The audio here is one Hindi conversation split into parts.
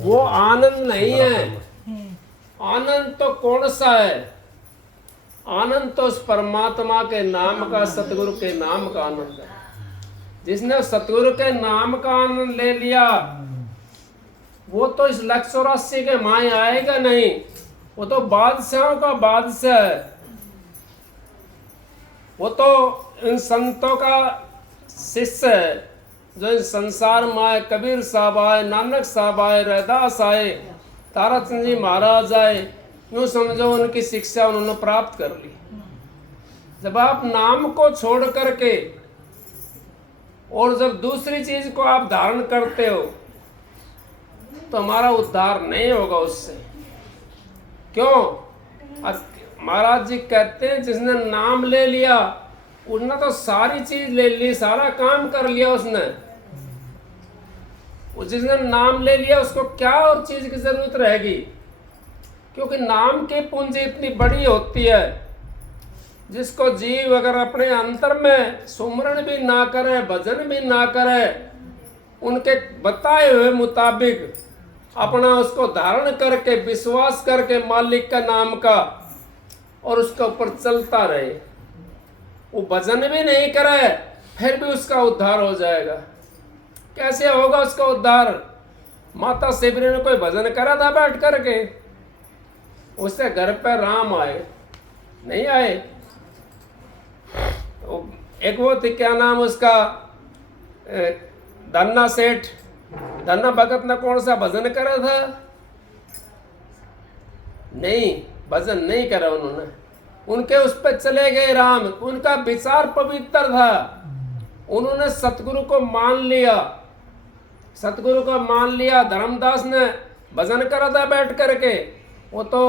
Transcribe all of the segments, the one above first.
वो आनंद नहीं है। आनंद तो कौन सा है? आनंद तो उस परमात्मा के नाम का, सतगुरु के नाम का आनंद है। जिसने सतगुरु के नाम का आनंद ले लिया वो तो इस 184 के माए आएगा नहीं। वो तो बादशाहों का बादशाह है। वो तो इन संतों का शिष्य है जो इस संसार में आए। कबीर साहब आए, नानक साहब आए, रैदास आए, ताराचंद जी महाराज आए। यूँ समझो उनकी शिक्षा उन्होंने प्राप्त कर ली। जब आप नाम को छोड़ करके और जब दूसरी चीज को आप धारण करते हो तो हमारा उद्धार नहीं होगा उससे। क्यों? महाराज जी कहते हैं जिसने नाम ले लिया उसने तो सारी चीज ले ली, सारा काम कर लिया उसने। जिसने नाम ले लिया उसको क्या और चीज की जरूरत रहेगी? क्योंकि नाम की पूंजी इतनी बड़ी होती है जिसको जीव अगर अपने अंतर में सुमरण भी ना करे, भजन भी ना करे, उनके बताए हुए मुताबिक अपना उसको धारण करके विश्वास करके मालिक का नाम का और उसके ऊपर चलता रहे, वो भजन भी नहीं करे फिर भी उसका उद्धार हो जाएगा। कैसे होगा उसका उद्धार? माता शिवरी ने कोई भजन करा था बैठ करके? उससे घर पर राम आए नहीं आए? एक वो थी, क्या नाम उसका, धन्ना सेठ, धन्ना भगत ने कौन सा भजन करा था? नहीं, भजन नहीं करा उन्होंने। उनके उस पर चले गए राम। उनका विचार पवित्र था। उन्होंने सतगुरु को मान लिया। सतगुरु को मान लिया। धर्मदास ने भजन करा था बैठ करके। वो तो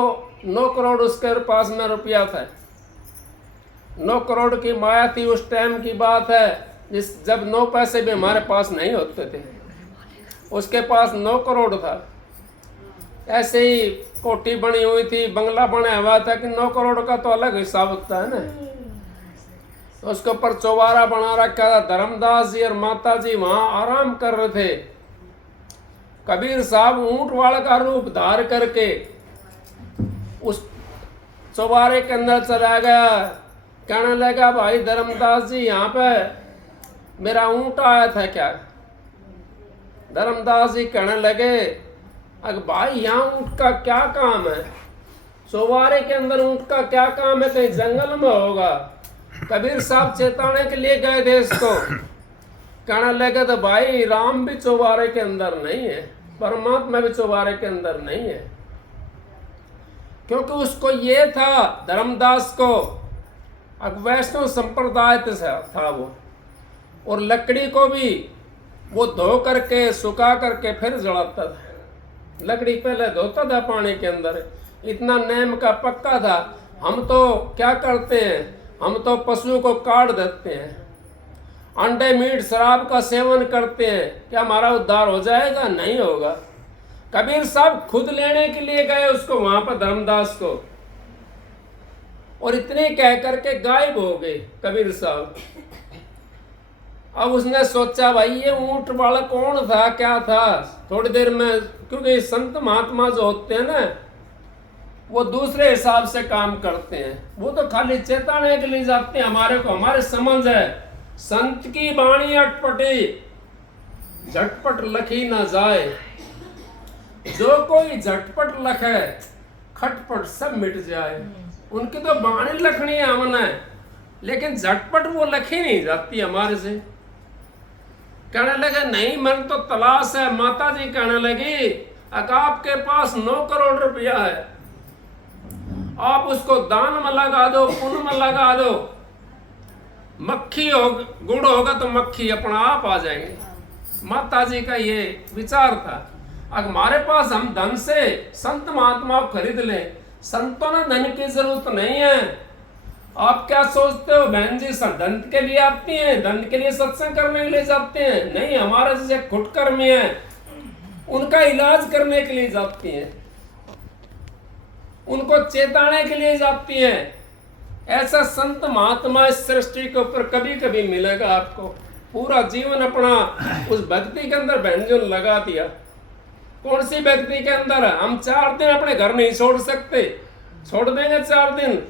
9 करोड़ उसके पास में रुपया था। 9 करोड़ की माया थी। उस टाइम की बात है जब 9 पैसे भी हमारे पास नहीं होते थे। उसके पास 9 करोड़ था। ऐसे ही कोठी बनी हुई थी, बंगला बना हुआ था कि 9 करोड़ का तो अलग हिसाब होता है ना। तो उसके ऊपर चौबारा बना रखा था। धर्मदास जी और माता जी वहां आराम कर रहे थे। कबीर साहब ऊंट वाला का रूप धार करके उस चौबारे के अंदर चला गया। कहने लगा, भाई धर्मदास जी यहाँ पे मेरा ऊंट आया था क्या? धर्मदास जी कहने लगे, अगर भाई यहाँ ऊंट का क्या काम है? चौबारे के अंदर ऊंट का क्या काम है? कहीं जंगल में होगा। कबीर साहब चेताने के लिए गए थे इसको। कहने लगे, तो भाई राम भी चौबारे के अंदर नहीं है, परमात्मा भी चौबारे के अंदर नहीं है। क्योंकि उसको ये था, धर्मदास को अब वैष्णव संप्रदाय था वो, और लकड़ी को भी वो धो करके सुखा करके फिर जलाता था। लकड़ी पहले धोता था पानी के अंदर। इतना नेम का पक्का था। हम तो क्या करते हैं, हम तो पशु को काट देते हैं, अंडे मीट शराब का सेवन करते हैं। क्या हमारा उद्धार हो जाएगा? नहीं होगा। कबीर साहब खुद लेने के लिए गए उसको वहां पर, धर्मदास को, और इतने कह करके गायब हो गए कबीर साहब। अब उसने सोचा, भाई ये ऊंट वाला कौन था, क्या था? थोड़ी देर में, क्योंकि संत महात्मा जो होते हैं ना वो दूसरे हिसाब से काम करते हैं। वो तो खाली चेताने के लिए जाते हैं। हमारे को हमारे समझ है, संत की वाणी अटपटी, झटपट लखी ना जाए। जो कोई झटपट लखे खटपट सब मिट जाए। उनकी तो वाणी लखनी है हमने, लेकिन झटपट वो लखी नहीं जाती हमारे से। कहने लगे, नहीं मन तो तलाश है। माता जी कहने लगी, अगर आपके पास 9 करोड़ रुपया है, आप उसको दान में लगा दो, पुण्य में लगा दो। मक्खी हो, गुड़ होगा तो मक्खी अपना आप आ जाएंगे। माता जी का ये विचार था। अगर हमारे पास हम धन से संत महात्मा को खरीद लें, संतों ने धन की जरूरत नहीं है। आप क्या सोचते हो बहन जी, धन के लिए आती हैं, धन के लिए सत्संग करने के लिए जाते हैं? नहीं, हमारे जैसे खुटकर्मी है उनका इलाज करने के लिए जाती हैं, उनको चेताने के लिए जाती हैं। ऐसा संत महात्मा इस सृष्टि के ऊपर कभी कभी मिलेगा आपको। पूरा जीवन अपना उस भक्ति के अंदर व्यंजन लगा दिया। कौन सी भक्ति के अंदर? हम 4 दिन अपने घर नहीं छोड़ सकते, छोड़ देंगे 4 दिन।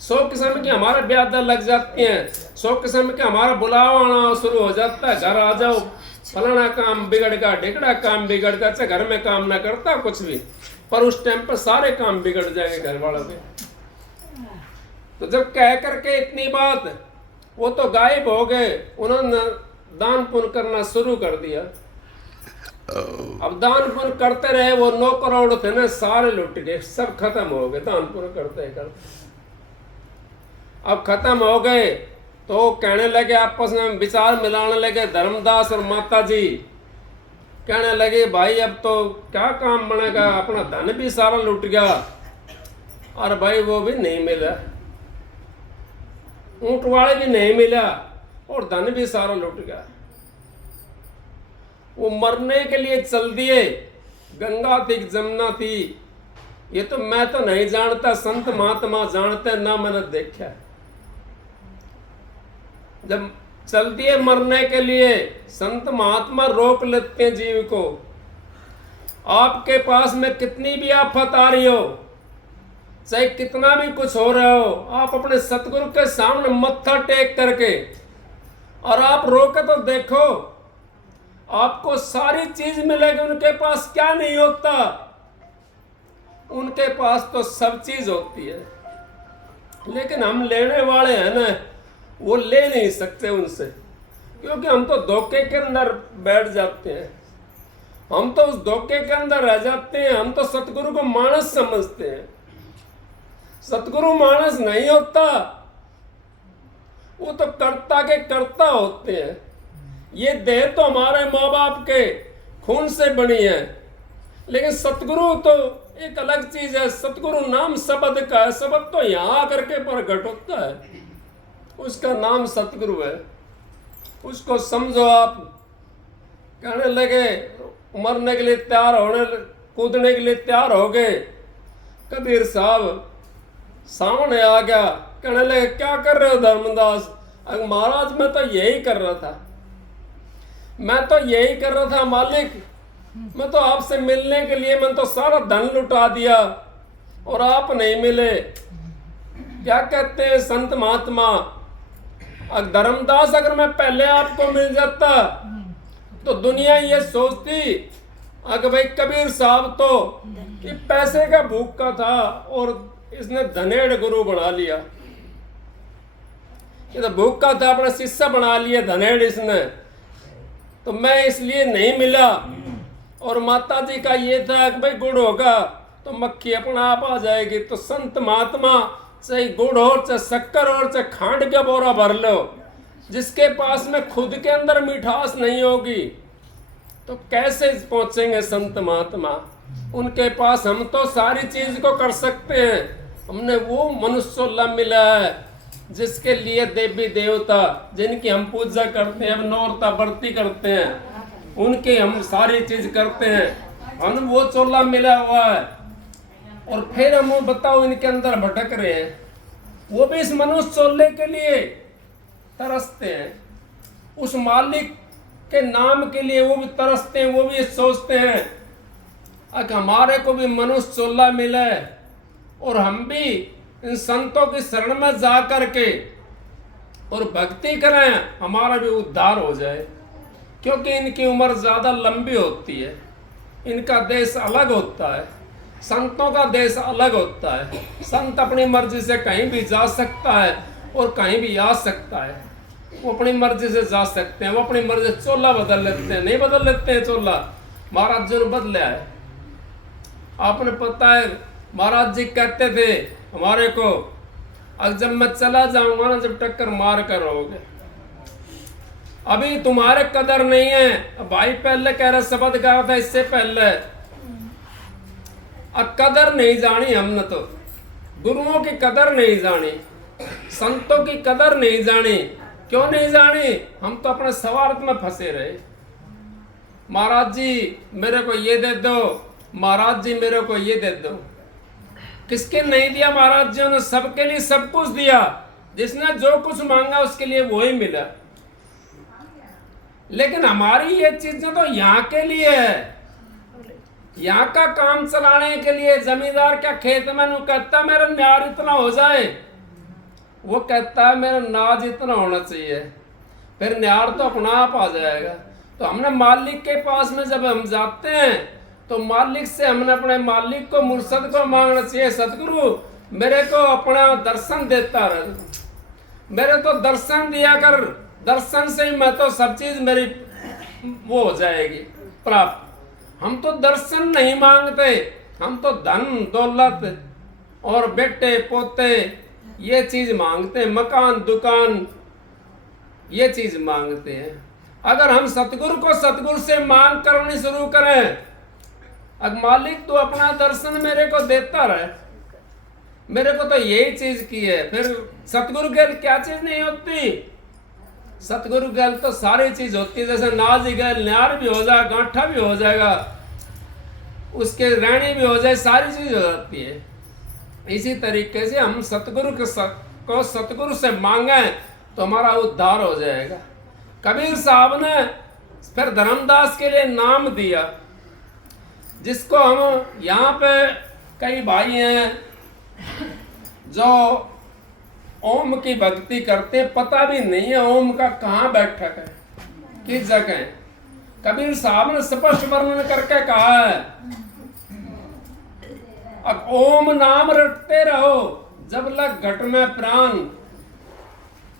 100 किस्म की हमारे ब्याह लग जाती हैं, 100 किस्म के हमारा बुलावा आना शुरू हो जाता है, घर आ जाओ, फलाना काम बिगड़ गया, ढिकड़ा काम बिगड़ गया, चाहे घर में काम ना करता कुछ भी, पर उस टाइम पर सारे काम बिगड़ जाएंगे घर वालों के। तो जब कह करके इतनी बात, वो तो गायब हो गए, उन्होंने दान पुण्य करना शुरू कर दिया। अब दान पुण्य करते रहे, वो 9 करोड़ थे ना, सारे लुट गए, सब खत्म हो गए दान पुण्य करते करते। अब खत्म हो गए तो कहने लगे, आपस में विचार मिलाने लगे, धर्मदास और माता जी कहने लगे, भाई अब तो क्या काम बनेगा, अपना धन भी सारा लुट गया और भाई वो भी नहीं मिला, ऊंट वाले भी नहीं मिला और धन भी सारा लुट गया। वो मरने के लिए चल दिए, गंगा थी जमुना थी, ये तो मैं तो नहीं जानता, संत महात्मा जानते, ना मैंने देखा। जब चल दिए मरने के लिए, संत महात्मा रोक लेते हैं जीव को। आपके पास में कितनी भी आफत आ रही हो, चाहे कितना भी कुछ हो रहा हो, आप अपने सतगुरु के सामने मत्था टेक करके और आप रोके तो देखो, आपको सारी चीज मिलेगी। उनके पास क्या नहीं होता? उनके पास तो सब चीज होती है, लेकिन हम लेने वाले हैं ना, वो ले नहीं सकते उनसे, क्योंकि हम तो धोखे के अंदर बैठ जाते हैं, हम तो उस धोखे के अंदर रह जाते हैं। हम तो सतगुरु को मानस समझते हैं, सतगुरु मानस नहीं होता, वो तो कर्ता के कर्ता होते हैं। ये देह तो हमारे माँ बाप के खून से बनी है, लेकिन सतगुरु तो एक अलग चीज है। सतगुरु नाम शब्द का है, शब्द तो यहाँ आकर के प्रकट होता है, उसका नाम सतगुरु है, उसको समझो। आप कहने लगे, मरने के लिए तैयार होने, कूदने के लिए तैयार हो गए, कबीर साहब सामने आ गया, कहने लगे, क्या कर रहे हो धर्मदास? अगर महाराज मैं तो यही कर रहा था, मैं तो यही कर रहा था मालिक, मैं तो आपसे मिलने के लिए मैंने तो सारा धन लुटा दिया और आप नहीं मिले। क्या कहते हैं संत महात्मा, अगर धर्मदास अगर मैं पहले आपको मिल जाता तो दुनिया ये सोचती अगर भाई कबीर साहब तो कि पैसे का भूखा था और इसने धनेड़ गुरु बना लिया, ये तो भूखा था अपना शिष्य बना लिया धनेड़ इसने, तो मैं इसलिए नहीं मिला। और माता जी का ये था कि भाई गुड़ होगा तो मक्खी अपना आप आ जाएगी। तो संत महात्मा चाहे गुड़ हो, चाहे शक्कर हो, चाहे खांड का बोरा भर लो, जिसके पास में खुद के अंदर मिठास नहीं होगी तो कैसे पहुंचेंगे संत महात्मा? उनके पास हम तो सारी चीज को कर सकते हैं। हमने वो मनुष्योल्ला मिला है जिसके लिए देवी देवता जिनकी हम पूजा करते हैं, नौरता व्रती करते हैं, उनके हम सारी चीज करते हैं, हम वो चोला मिला हुआ है। और फिर हम वो बताओ इनके अंदर भटक रहे हैं, वो भी इस मनुष्य चोले के लिए तरसते हैं, उस मालिक के नाम के लिए वो भी तरसते हैं, वो भी सोचते हैं कि हमारे को भी मनुष्य चोला मिले और हम भी इन संतों की शरण में जा करके और भक्ति करें, हमारा भी उद्धार हो जाए। क्योंकि इनकी उम्र ज़्यादा लंबी होती है, इनका देश अलग होता है, संतों का देश अलग होता है। संत अपनी मर्जी से कहीं भी जा सकता है और कहीं भी आ सकता है, वो अपनी मर्जी से जा सकते हैं, वो अपनी मर्जी से चोला बदल लेते हैं, नहीं बदल लेते हैं चोला। महाराज जी ने बदला है। आपने पता है महाराज जी कहते थे हमारे को, अब जब मैं चला जाऊंगा ना, जब टक्कर मार कर रहोगे, अभी तुम्हारे कदर नहीं है। भाई पहले कह रहा शब्द गा था इससे पहले, अब कदर नहीं जानी हमने, तो गुरुओं की कदर नहीं जानी, संतों की कदर नहीं जानी। क्यों नहीं जानी? हम तो अपने स्वार्थ में फंसे रहे। महाराज जी मेरे को ये दे दो, महाराज जी मेरे को ये दे दो। किसके नहीं दिया? महाराज जी ने सबके लिए सब कुछ दिया, जिसने जो कुछ मांगा उसके लिए वो ही मिला। लेकिन हमारी ये चीजें तो यहाँ के लिए है, यहाँ का काम चलाने के लिए। जमींदार क्या खेत में नु कहता मेरा न्यार इतना हो जाए, वो कहता है मेरा नाज इतना होना चाहिए, फिर न्यार तो अपना आप आ जाएगा। तो हमने मालिक के पास में जब हम जाते हैं तो मालिक से हमने अपने मालिक को, मुर्शद को मांगना चाहिए, सतगुरु मेरे को अपना दर्शन देता रहे, मेरे तो दर्शन दिया कर, दर्शन से ही मैं तो सब चीज मेरी वो हो जाएगी प्राप्त। हम तो दर्शन नहीं मांगते, हम तो धन दौलत और बेटे पोते ये चीज मांगते हैं, मकान दुकान ये चीज मांगते हैं। अगर हम सतगुरु को सतगुरु से मांग करनी शुरू करें, अब मालिक तो अपना दर्शन मेरे को देता रहे, मेरे को तो यही चीज की है, फिर सतगुरु गैल क्या चीज नहीं होती? सतगुरु गैल तो सारी चीज होती है। जैसे नाज गैल न्यार भी हो जाए, गांठा भी हो जाएगा, उसके रहनी भी हो जाए, सारी चीज हो जाती है। इसी तरीके से हम सतगुरु को सतगुरु से मांगे तो हमारा उद्धार हो जाएगा। कबीर साहब ने फिर धर्मदास के लिए नाम दिया, जिसको हम यहाँ पे कई भाई हैं जो ओम की भक्ति करते, पता भी नहीं है ओम का कहाँ बैठक है, किस जगह है। कबीर साहब ने स्पष्ट वर्णन करके कहा है, अब ओम नाम रटते रहो जब लग घट में प्राण,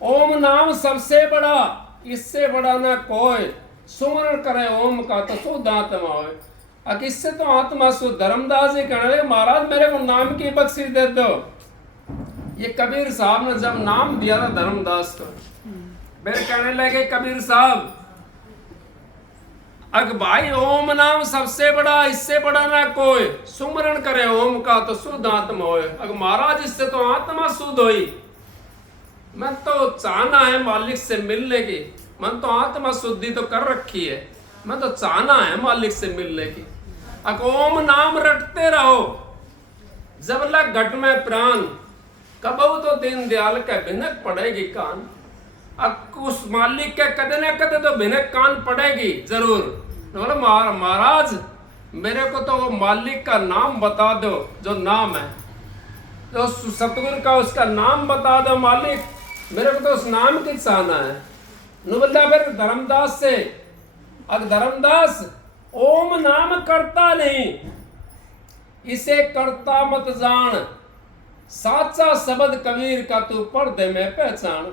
ओम नाम सबसे बड़ा, इससे बड़ा ना कोई, सुमरण करे ओम का तो शुद्ध आत्मा हो। अब इससे तो आत्मा शुद्ध। धर्मदास जी कहने लगे महाराज मेरे को नाम की बख्शिश दे दो। ये कबीर साहब ने जब नाम दिया था धर्मदास को, फिर कहने लगे कबीर साहब अग भाई ओम नाम सबसे बड़ा, इससे बड़ा ना कोई, सुमरण करे ओम का तो शुद्ध आत्मा होए। अग महाराज इससे तो आत्मा शुद्ध हुई, मैं तो चाहना है मालिक से मिलने की, मन तो आत्मा शुद्धि तो कर रखी है, मैं तो चाहना है मालिक से मिलने की। अग ओम नाम रटते रहो जब लग घट में प्राण, कबहू तो दीन दयाल के भिनक पड़ेगी कान। अब उस मालिक के कदे न कदे तो भिनक कान पड़ेगी जरूर। बोले महाराज मेरे को तो वो मालिक का नाम बता दो, जो नाम है तो सतगुरु का उसका नाम बता दो मालिक, मेरे को तो उस नाम की चाहना है। बोला फिर धर्मदास से, अब धर्मदास ओम नाम करता नहीं, इसे करता मत जान, साचा शब्द कबीर का तू पर्दे में पहचान।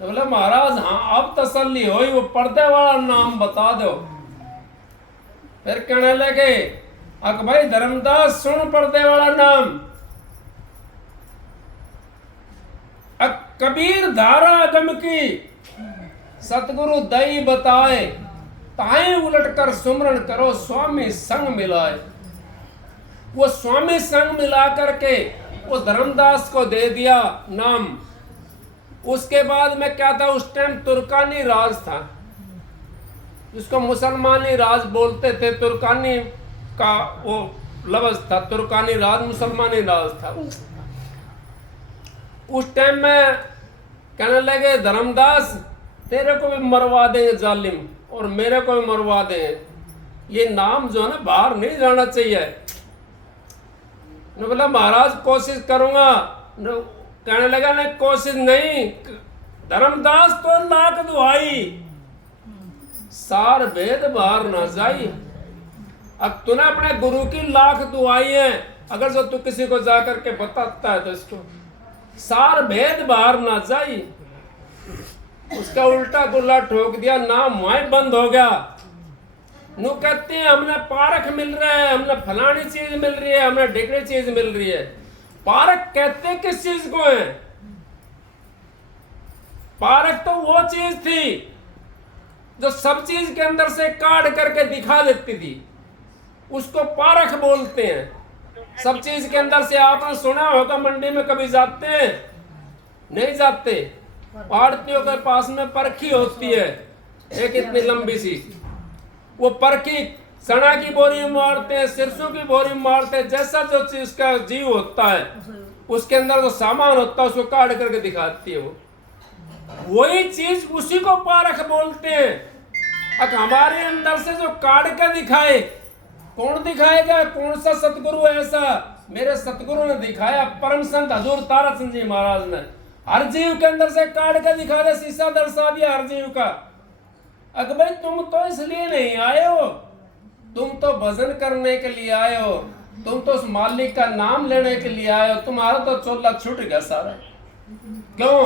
बोले महाराज हाँ अब तसल्ली हुई, वो पर्दे वाला नाम बता दो। फिर कहने लगे अक भाई धर्मदास सुन पर्दे वाला नाम, कबीर धारा अगम की, सतगुरु दई बताए, ताए उलट कर सुमरण करो स्वामी संग मिलाए। वो स्वामी संग मिला करके वो धर्मदास को दे दिया नाम। उसके बाद में क्या था, उस टाइम तुर्कानी राज था, जिसको मुसलमानी राज बोलते थे। तुर्कानी का वो लफ्ज था, तुर्कानी राज मुसलमानी राज था। उस टाइम में कहने लगे धर्मदास तेरे को भी मरवा देंगे जालिम, और मेरे को भी मरवा देंगे, ये नाम जो है ना बाहर नहीं जाना चाहिए। ने बोला महाराज कोशिश करूंगा। कहने लगा नहीं कोशिश नहीं, धर्मदास तो लाख दुहाई, सार भेद बाहर ना जाई। अब तूने अपने गुरु की लाख दुआई है, अगर जो तू किसी को जाकर के बताता है तो इसको सार भेद बाहर ना जाई। उसका उल्टा गुल्ला ठोक दिया, नाम वहीं बंद हो गया। नु कहते हैं हमने पारख मिल रहा है, हमने फलानी चीज मिल रही है, हमने ढिकड़ी चीज मिल रही है। पारख कहते किस चीज को है? पारख तो वो चीज थी जो सब चीज के अंदर से काट करके दिखा देती थी, उसको पारख बोलते हैं। सब चीज के अंदर से आपने सुना होगा, मंडी में कभी जाते हैं? नहीं जाते। आड़तियों के पास में परखी होती है, एक इतनी लंबी सी, वो परखी सना की बोरी मारते हैं, सिरसों की बोरी मारते हैं, जैसा जो चीज का जीव होता है उसके अंदर जो सामान होता है उसको काट करके दिखाती है वो। वही चीज उसी को पारख बोलते हैं। अब हमारे अंदर से जो काट के दिखाए, कौन दिखाएगा? कौन सा सतगुरु ऐसा? मेरे सतगुरु ने दिखाया, परम संत हजूर तारा चंद जी महाराज ने। हर जीव के अंदर से काट के दिखा दे, शीशा दर्शा दिया हर जीव का। अगर भाई तुम तो इसलिए नहीं आए हो, तुम तो भजन करने के लिए आए हो, तुम तो उस मालिक का नाम लेने के लिए आए हो। तुम्हारा तो चोला छूट गया सारा। क्यों?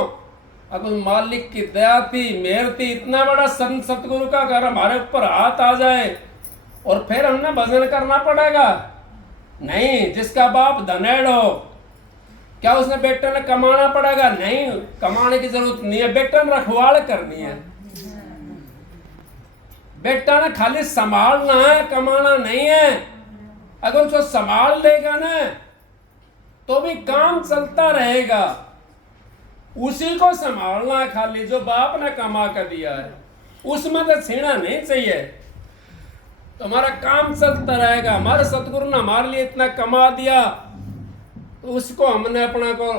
अब उस मालिक की दया थी, मेहर थी, इतना बड़ा संत सतगुरु का घर हमारे ऊपर हाथ आ जाए और फिर हमने भजन करना पड़ेगा? नहीं। जिसका बाप धनेड़ हो, क्या उसने बेटे ने कमाना पड़ेगा? नहीं, कमाने की जरूरत नहीं है, बेटा ने रखवाड़ करनी है। बेटा ने खाली संभालना है, कमाना नहीं है। अगर उसको संभाल लेगा ना तो भी काम चलता रहेगा। उसी को संभालना है खाली, जो बाप ने कमा कर दिया है, उसमें तो छीना नहीं चाहिए। तो हमारा काम चलता रहेगा। हमारे सतगुरु ने हमारे लिए इतना कमा दिया तो उसको हमने अपना को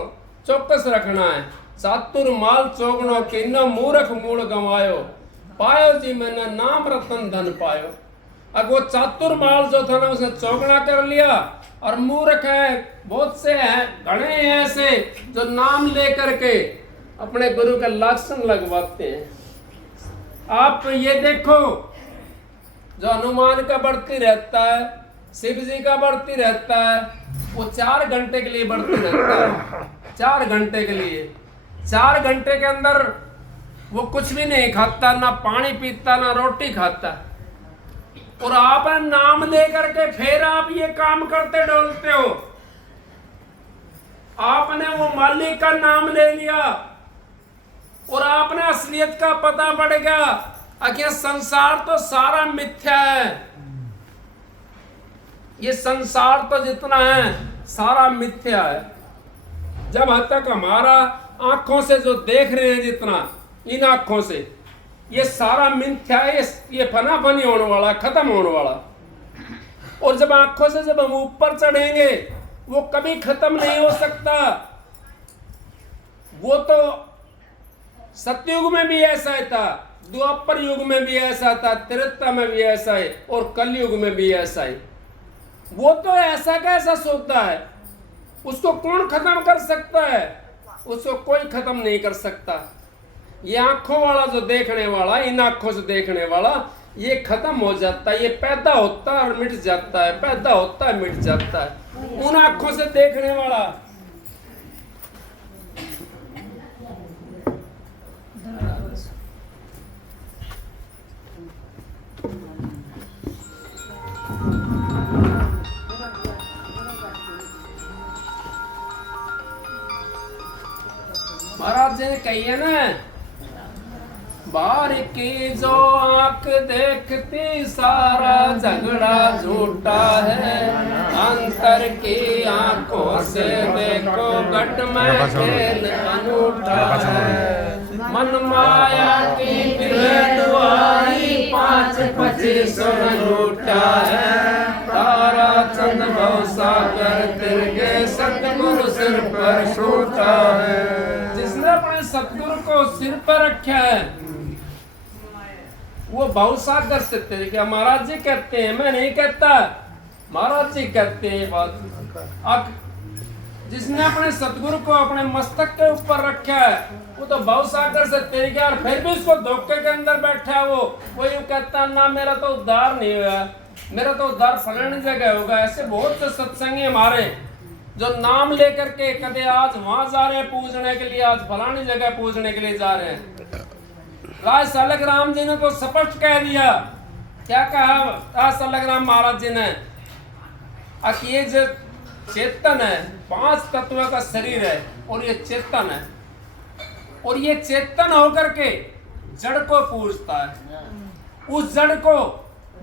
चौकस रखना है। चातुर माल चौगनो किन्नो मूर्ख मूल गंवायो, पायो जी मैंने नाम रतन धन पायो। अब वो चातुर माल जो था ना उसने चौगना कर लिया, और मूर्ख है बहुत से हैं, घने हैं ऐसे जो नाम लेकर के अपने गुरु का लाछन लगवाते हैं। आप ये देखो, जो हनुमान का बढ़ती रहता है, शिव जी का बढ़ती रहता है, वो 4 घंटे के लिए बढ़ती रहता है। 4 घंटे के लिए, 4 घंटे के अंदर वो कुछ भी नहीं खाता, ना पानी पीता, ना रोटी खाता। और आप नाम ले करके फिर आप ये काम करते डोलते हो। आपने वो मालिक का नाम ले लिया और आपने असलियत का पता पड़ गया। आखिर संसार तो सारा मिथ्या है, ये संसार तो जितना है सारा मिथ्या है। जब हद तक हमारा आंखों से जो देख रहे हैं, जितना इन आंखों से, ये सारा मिथ्या है, ये फना फनी होने वाला, खत्म होने वाला। और जब आंखों से जब हम ऊपर चढ़ेंगे, वो कभी खत्म नहीं हो सकता। वो तो सतयुग में भी ऐसा ही था, द्वापर युग में भी ऐसा था, त्रेता में भी ऐसा है, और कलयुग में भी ऐसा है। वो तो ऐसा कैसा सोता है, उसको कौन खत्म कर सकता है? उसको कोई खत्म नहीं कर सकता। ये आंखों वाला जो देखने वाला, इन आंखों से देखने वाला, ये खत्म हो जाता है, ये पैदा होता है और मिट जाता है, पैदा होता है मिट जाता है। उन आंखों से देखने वाला महाराज जी ने कही है ना, बाहर की जो आंख देखती सारा झगड़ा झूठा है, अंतर की आंखों से देखो गट में खेल अनूठा है। मन माया की दुआई 5-25 लूटा है, तारा चंद भव सागर तिरगे सतगुरु सिर पर छूटा है। जिसने अपने सतगुरु को सिर पर रखा है वो भवसागर से तेरे क्या। महाराज जी कहते हैं, मैं नहीं कहता, महाराज जी कहते हैं बात। अब जिसने अपने सतगुरु को अपने मस्तक के ऊपर रखा है वो तो भवसागर से तेरे क्या। और फिर भी उसको धोखे के अंदर बैठा है वो यूं कहता ना मेरा तो उद्धार नहीं हुआ, मेरा तो उद्धार फलानी जगह होगा। ऐसे बहुत से सत्संगी हमारे जो नाम लेकर के कदे आज वहां जा रहे हैं पूजने के लिए, आज फलानी जगह पूजने के लिए जा रहे हैं। राज सलग राम जी ने तो स्पष्ट कह दिया। क्या कहा राज सलग राम महाराज जी ने? ये जो चेतन है, 5 तत्व का शरीर है और ये चेतन है, और ये चेतन होकर के जड़ को पूजता है। उस जड़ को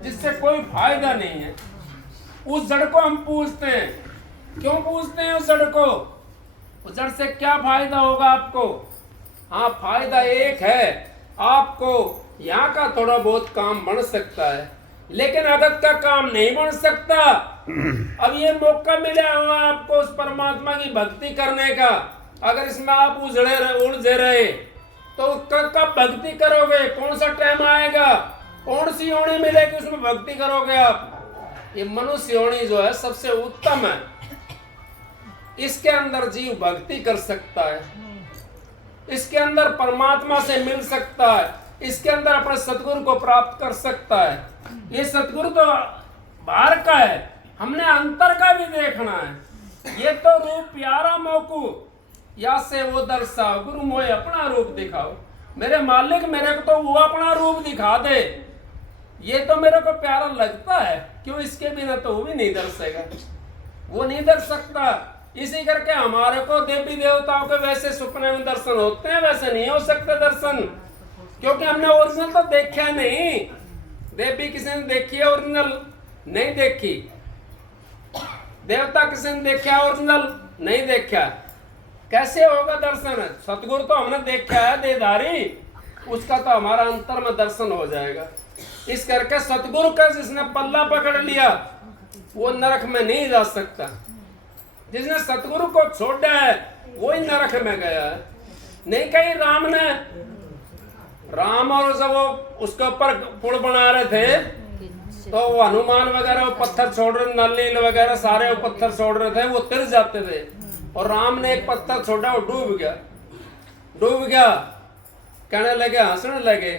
जिससे कोई फायदा नहीं है, उस जड़ को हम पूजते हैं। क्यों पूजते हैं उस जड़ को? उस जड़ से क्या फायदा होगा आपको? हाँ, फायदा एक है, आपको यहाँ का थोड़ा बहुत काम बन सकता है, लेकिन अगत का काम नहीं बन सकता। अब ये मौका मिला हुआ आपको उस परमात्मा की भक्ति करने का, अगर इसमें आप उलझे रहे तो कब भक्ति करोगे? कौन सा टाइम आएगा, कौन सी योनि मिलेगी उसमें भक्ति करोगे आप? ये मनुष्य योनि जो है सबसे उत्तम है। इसके अंदर जीव भक्ति कर सकता है, इसके अंदर परमात्मा से मिल सकता है, इसके अंदर अपने सतगुरु को प्राप्त कर सकता है। ये सतगुरु तो बाहर का है, हमने अंतर का भी देखना है। ये तो रूप प्यारा मोकू या से वो दर्शाओ, गुरु मोए अपना रूप दिखाओ। मेरे मालिक मेरे को तो वो अपना रूप दिखा दे, ये तो मेरे को प्यारा लगता है, क्यों इसके बिना तो वो भी नहीं दर्शेगा, वो नहीं दर्श सकता। इसी करके हमारे को देवी देवताओं के वैसे सपने में दर्शन होते हैं, वैसे नहीं हो सकते दर्शन, क्योंकि हमने ओरिजिनल तो देखा नहीं। देवी किसी ने देखी है ओरिजिनल? नहीं देखी। देवता किसी ने देखा ओरिजिनल? नहीं देखा। कैसे होगा दर्शन? सतगुरु तो हमने देखा है देहधारी, उसका तो हमारा अंतर में दर्शन हो जाएगा। इस करके सतगुरु का जिसने पल्ला पकड़ लिया वो नरक में नहीं जा सकता। जिसने सतगुरु को छोड़ा है वही नरक में गया है। नहीं कहीं राम और जब वो उसके ऊपर पुल बना रहे थे तो वो हनुमान वगैरह वो पत्थर छोड़ रहे, नलिन वगैरह सारे वो पत्थर छोड़ रहे थे, वो तिर जाते थे, और राम ने एक पत्थर छोड़ा, वो डूब गया। कहने लगे, हंसने लगे,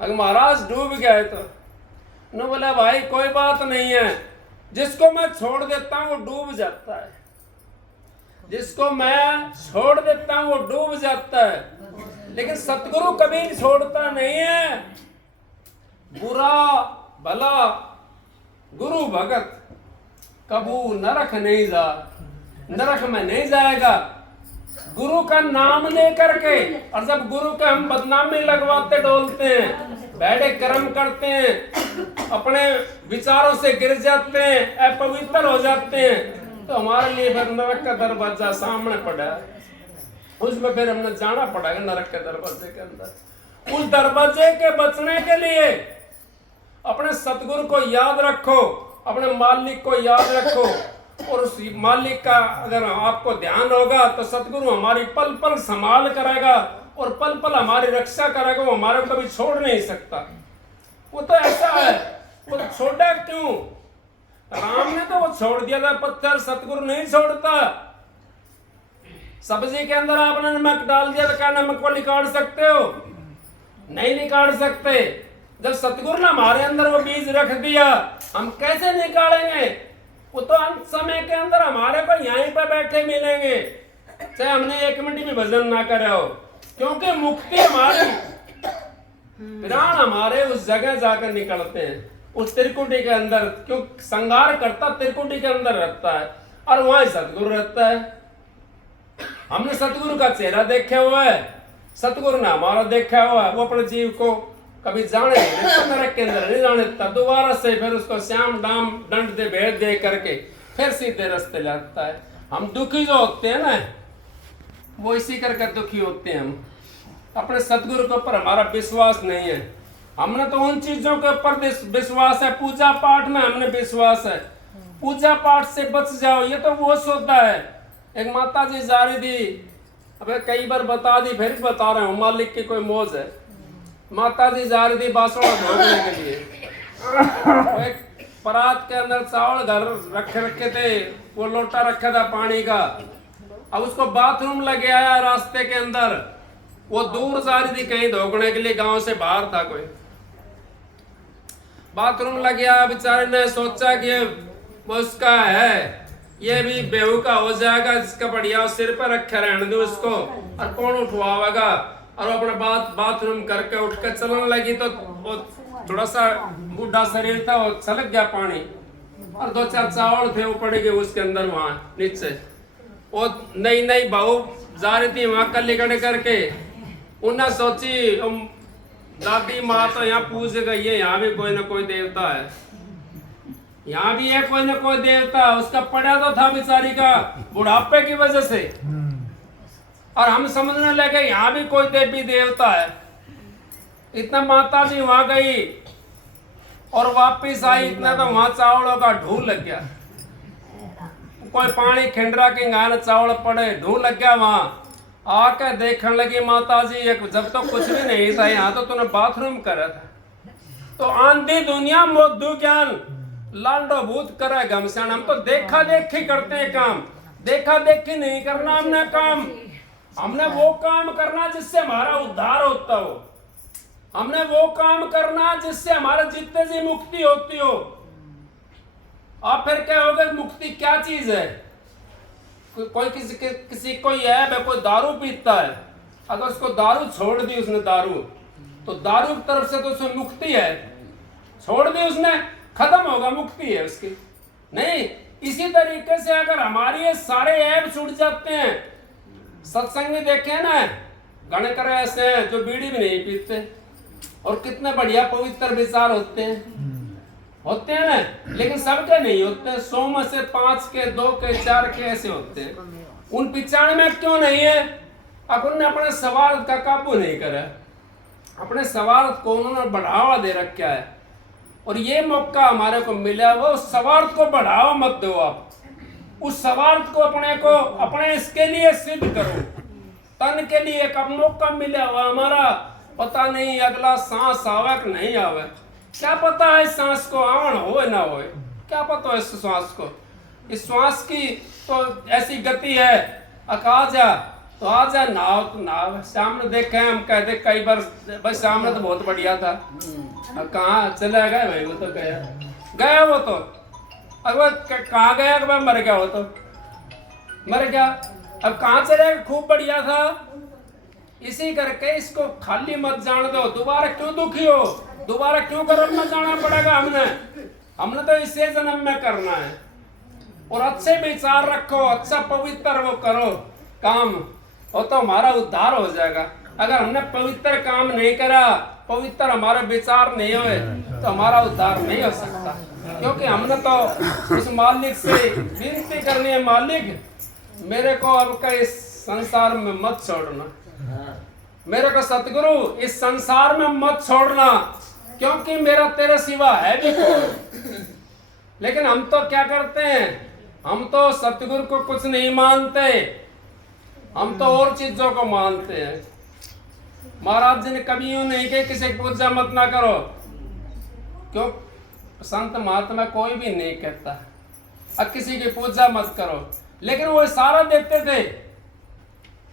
अगर महाराज डूब गया है तो न बोला भाई कोई बात नहीं है, जिसको मैं छोड़ देता हूं वो डूब जाता है, जिसको मैं छोड़ देता हूं वो डूब जाता है। लेकिन सतगुरु कभी छोड़ता नहीं है। बुरा भला गुरु भगत कबू नरक नहीं जा, नरक में नहीं जाएगा। गुरु का नाम लेकर के, और जब गुरु के हम बदनामी लगवाते डोलते हैं, बैठे कर्म करते हैं, अपने विचारों से गिर जाते हैं, अपवित्र हो जाते हैं, तो हमारे लिए फिर नरक का दरवाजा सामने पड़ा है। उसमें फिर हमने जाना पड़ेगा नरक के दरवाजे के अंदर। उस दरवाजे के बचने के लिए अपने सतगुरु को याद रखो, अपने मालिक को याद रखो, और उस मालिक का अगर आपको ध्यान होगा तो सतगुरु हमारी पल पल संभाल करेगा और पल पल हमारी रक्षा करेगा। वो हमारे को कभी छोड़ नहीं सकता। वो तो ऐसा है, वो तो छोड़ा क्यों? राम ने तो वो छोड़ दिया था पत्थर, सतगुरु नहीं छोड़ता। सब्जी के अंदर आपने नमक डाल दिया तो क्या नमक को निकाल सकते हो? नहीं निकाल सकते। जब सतगुरु ने हमारे अंदर वो बीज रख दिया, हम कैसे निकालेंगे? वो तो अंत समय के अंदर हमारे को यहीं पर बैठे मिलेंगे, चाहे हमने 1 मिनट भी भजन ना करे हो, क्योंकि मुक्ति हमारी, प्राण हमारे उस जगह जाकर निकलते हैं, उस त्रिकुटी के अंदर। क्यों संगार करता त्रिकुटी के अंदर रहता है, और वहां सतगुरु रहता है। हमने सतगुरु का चेहरा देखा हुआ है, सतगुरु ने हमारा देखा हुआ है। वो अपने जीव को कभी जाने नहीं, नरक के अंदर नहीं जाने देता। दोबारा से फिर उसको श्याम दाम दंड दे भेद दे करके फिर सीधे रास्ते लाता है। हम दुखी जो होते हैं ना, वो इसी करके दुखी होते हैं। हम अपने सतगुरु के ऊपर हमारा विश्वास नहीं है। हमने तो उन चीजों के ऊपर विश्वास है, पूजा पाठ में हमने विश्वास है। पूजा पाठ से बच जाओ, ये तो वो होता है। एक माता जी जा रही थी, अबे कई बार बता दी, फिर बता रहा हूँ, मालिक की कोई मौज है। माता जी जा रही थी बासुड़ा धोने के लिए, एक परात के अंदर चावल घर रखे थे, वो लोटा रखा था पानी का। अब उसको बाथरूम लगे आया रास्ते के अंदर, वो दूर जा रही थी कहीं धोने के लिए, गांव से बाहर था कोई। बाथरूम लग गया, बेचारे ने सोचा कि वो उसका है, ये भी बेहू का हो जाएगा, जिसका बढ़िया सिर पर रखे रहने दो उसको, और कौन उठवाएगा। और अपने बाथरूम करके उठ कर चलने लगी, तो वो थोड़ा सा बूढ़ा शरीर था, वो छलक गया पानी, और 2-4 चावल थे वो पड़ गए उसके अंदर वहां नीचे। वो नई बहू जा रही थी वहां कली खड़े करके, उन्हें सोची दादी माँ तो यहाँ पूछ गई है, यहाँ भी कोई ना कोई देवता है, यहाँ भी है कोई ना कोई देवता। उसका पड़ा तो था बेचारी का बुढ़ापे की वजह से, और हम समझने लगे यहाँ भी कोई देवी देवता है। इतना माता जी वहां गई और वापिस आई, इतना तो वहां चावलों का ढूंढ लग गया। कोई पानी खिंडरा के गाने चावल पड़े, ढूंढ लग गया वहां। आके देखने लगी माता जी, एक जब तो कुछ भी नहीं था यहाँ, तो तूने बाथरूम करा था। तो आंधी दुनिया मोदू ज्ञान लालडो भूत करे घमसान। हम तो देखा देखी करते हैं काम, देखा देखी नहीं करना हमने काम। हमने वो काम करना जिससे हमारा उद्धार होता हो, हमने वो काम करना जिससे हमारे जीते जी मुक्ति होती हो। आप फिर क्या होगा, मुक्ति क्या चीज है? कोई किसी कोई है, कोई दारू पीता है, अगर उसको दारू छोड़ दी उसने, दारू तो दारू की तरफ से तो उसमें मुक्ति है, छोड़ दी उसने, खत्म होगा, मुक्ति है उसकी नहीं। इसी तरीके से अगर हमारे ये सारे ऐप छूट जाते हैं, सत्संग देखे हैं ना, घने करे ऐसे हैं जो बीड़ी भी नहीं पीते और कितने बढ़िया पवित्र विचार होते हैं ना, लेकिन सबके नहीं होते। 100 में से 5 के, 2 के, 4 के ऐसे होते हैं। उन 95 में क्यों नहीं है? अब उन्होंने अपने स्वार्थ का काबू नहीं करा, अपने स्वार्थ को उन्होंने बढ़ावा दे रखा है। और ये मौका हमारे को मिला, वो स्वार्थ को बढ़ावा मत दो। आप उस स्वार्थ को अपने इसके लिए सिद्ध करो, तन के लिए। एक मौका मिला हुआ हमारा, पता नहीं अगला सांस आवे कि नहीं आवे, क्या पता है इस सांस को आवन हो ना हो, क्या पता है इस श्वास को। इस श्वास की तो ऐसी गति है, अकाजा तो आजा, नाव तो नाव। सामने देखे हम कहते कई बार, भाई सामने तो बहुत बढ़िया था, अब कहाँ चला गया भाई, वो तो गया वो तो, अब कहाँ गया, अब मर गया, वो तो मर गया, अब कहाँ चले, खूब बढ़िया था। इसी करके इसको खाली मत जान दो। दोबारा क्यों दुखी हो, दोबारा क्यों गर्भ में जाना पड़ेगा? हमने तो इसे जन्म में करना है। और अच्छे विचार रखो, अच्छा पवित्र वो करो काम, और तो हमारा उद्धार हो जाएगा। अगर हमने पवित्र काम नहीं करा, पवित्र हमारे विचार नहीं हुए, तो हमारा उद्धार नहीं हो सकता। क्योंकि हमने तो उस मालिक से विनती करनी है, मालिक मेरे को अब का इस संसार में मत छोड़ना, मेरे को सतगुरु इस संसार में मत छोड़ना, क्योंकि मेरा तेरे सिवा है भी कौन। लेकिन हम तो क्या करते हैं, हम तो सतगुरु को कुछ नहीं मानते, हम तो और चीजों को मानते हैं। महाराज जी ने कभी यूं नहीं कहा किसी की पूजा मत ना करो, क्यों? संत महात्मा कोई भी नहीं कहता अब किसी की पूजा मत करो, लेकिन वो इशारा देते थे।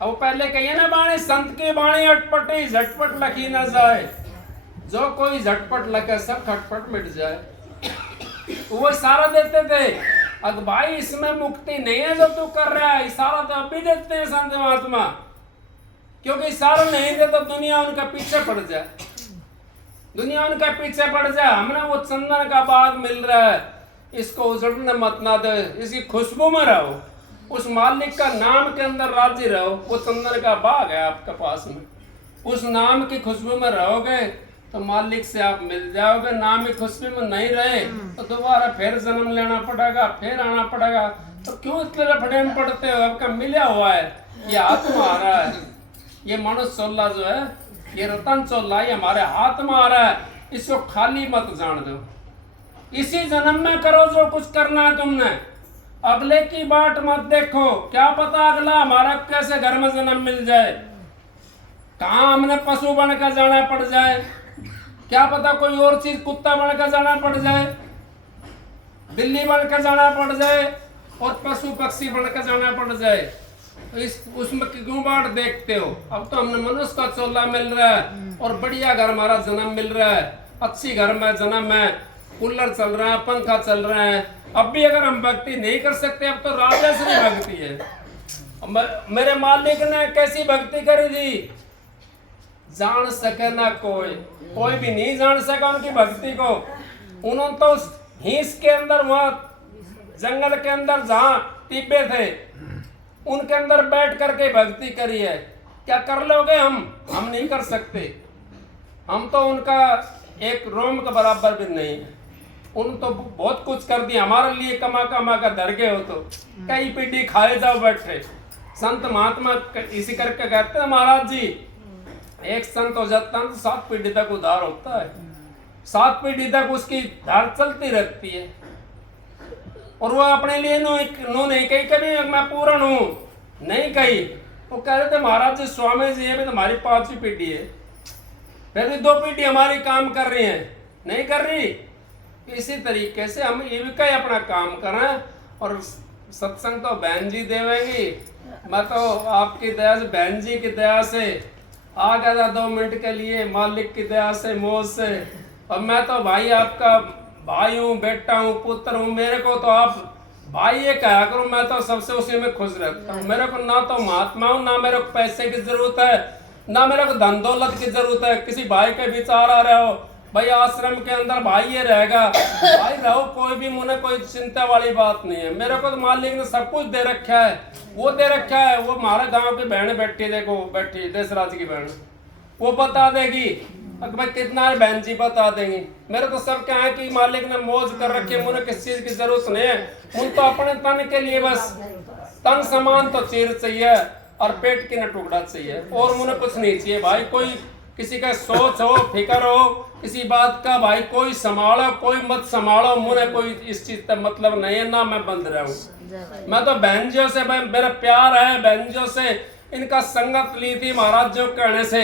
अब पहले कहिए ना बाणी, संत की बाणी अटपटी झटपट लखी न जाए, जो कोई झटपट लगे सब खटपट मिट जाए। वो इशारा देते थे, अब भाई इसमें मुक्ति नहीं है जो तू कर रहा है। इशारा तो अभी देते हैं संत महात्मा, क्योंकि इशारा नहीं दे तो दुनिया उनका पीछे पड़ जाए, दुनिया उनका पीछे पड़ जाए। हमने वो चंदन का बाग मिल रहा है, इसको उजड़ने मत ना दे, इसकी खुशबू में रहो, उस मालिक का नाम के अंदर राजी रहो। वो चंदन का बाग है आपके पास में, उस नाम की खुशबू में रहोगे तो मालिक से आप मिल जाओगे। नाम की खुशबू में नहीं रहे तो दोबारा फिर जन्म लेना पड़ेगा, फिर आना पड़ेगा। तो क्यों इतने लफड़े में पड़ते हो? आपका मिला हुआ है, ये हाथ में आ रहा है, ये मनुष्य चोला जो है, ये रतन चोला ये हमारे हाथ में आ रहा है, इसको खाली मत जान दो। इसी जन्म में करो जो कुछ करना है तुमने, अगले की बाट मत देखो। क्या पता अगला हमारा कैसे घर में जन्म मिल जाए, कहाँ हमने पशु बनकर जाना पड़ जाए, क्या पता कोई और चीज कुत्ता बनकर जाना पड़ जाए, बिल्ली बनकर जाना पड़ जाए, और पशु पक्षी बनकर जाना पड़ जाए। तो उसमें क्यों बाट देखते हो? अब तो हमने मनुष्य का चोला मिल रहा है और बढ़िया घर हमारा जन्म मिल रहा है, अच्छी घर में जन्म है, कूलर चल रहा है, पंखा चल रहा है। अब भी अगर हम भक्ति नहीं कर सकते, अब तो राजस्वी भक्ति है। मेरे मालिक ने कैसी भक्ति करी थी, जान सके ना कोई भी नहीं जान सका उनकी भक्ति को। उन्होंने तो उस हिंस के अंदर, वहां जंगल के अंदर जहां टिब्बे थे, उनके अंदर बैठ करके भक्ति करी है। क्या कर लोगे हम नहीं कर सकते। हम तो उनका एक रोम के बराबर भी नहीं है। उन तो बहुत कुछ कर दिया हमारे लिए, कमा कमा कर धर गए हो तो कई पीढ़ी खाए जाओ बैठे। संत महात्मा इसी करके कहते हैं महाराज जी, एक संत हो जाता है तो 7 पीढ़ी तक उद्धार होता है, 7 पीढ़ी तक उसकी धार चलती रहती है। और वो अपने लिए नो नहीं कही कभी मैं पूर्ण हूँ, नहीं कही, वो कह रहे थे महाराज जी स्वामी जी है, हमारी 5वीं पीढ़ी है, फिर भी 2 पीढ़ी हमारी काम कर रही है, नहीं कर रही। इसी तरीके से हम ये भी कहीं अपना काम करें, और सत्संग तो बहन जी देवेंगी। मैं तो आपकी दया से, बहन जी की दया से आ गया था 2 मिनट के लिए, मालिक की दया से, मौज से। और मैं तो भाई आपका भाई हूँ, बेटा हूँ, पुत्र हूँ, मेरे को तो आप भाई ये कहा करो, मैं तो सबसे उसी में खुश रहता हूँ। मेरे को ना तो महात्मा हूँ, ना मेरे को पैसे की जरूरत है, ना मेरे को धन दौलत की जरूरत है। किसी भाई के विचार आ रहे हो भाई आश्रम के अंदर भाई ये रहेगा, भाई रहो, कोई भी मुझे कोई चिंता वाली बात नहीं है। मेरे को तो मालिक ने सब कुछ दे रखा है, वो दे रखा है। वो हमारे गांव की बहन बैठी, देखो बैठी देशराज की बहन, वो बता देगी, मैं कितना है बहन जी बता देंगी। मेरे तो सब क्या है कि मालिक ने मौज कर रखी है, मुझे किस चीज की जरूरत नहीं है। मुझे तो अपने तन के लिए बस तन समान तो चीर चाहिए और पेट की न टुकड़ा चाहिए, और मुझे कुछ नहीं चाहिए भाई। कोई किसी का सोच हो, फिक्र हो किसी बात का, भाई कोई संभालो कोई मत संभालो, मुझे कोई इस चीज का मतलब नहीं है, ना मैं बंद रहूं। मैं तो बहनजियों से मेरा प्यार है, बहनजियों से इनका संगत ली थी महाराज जो कहने से,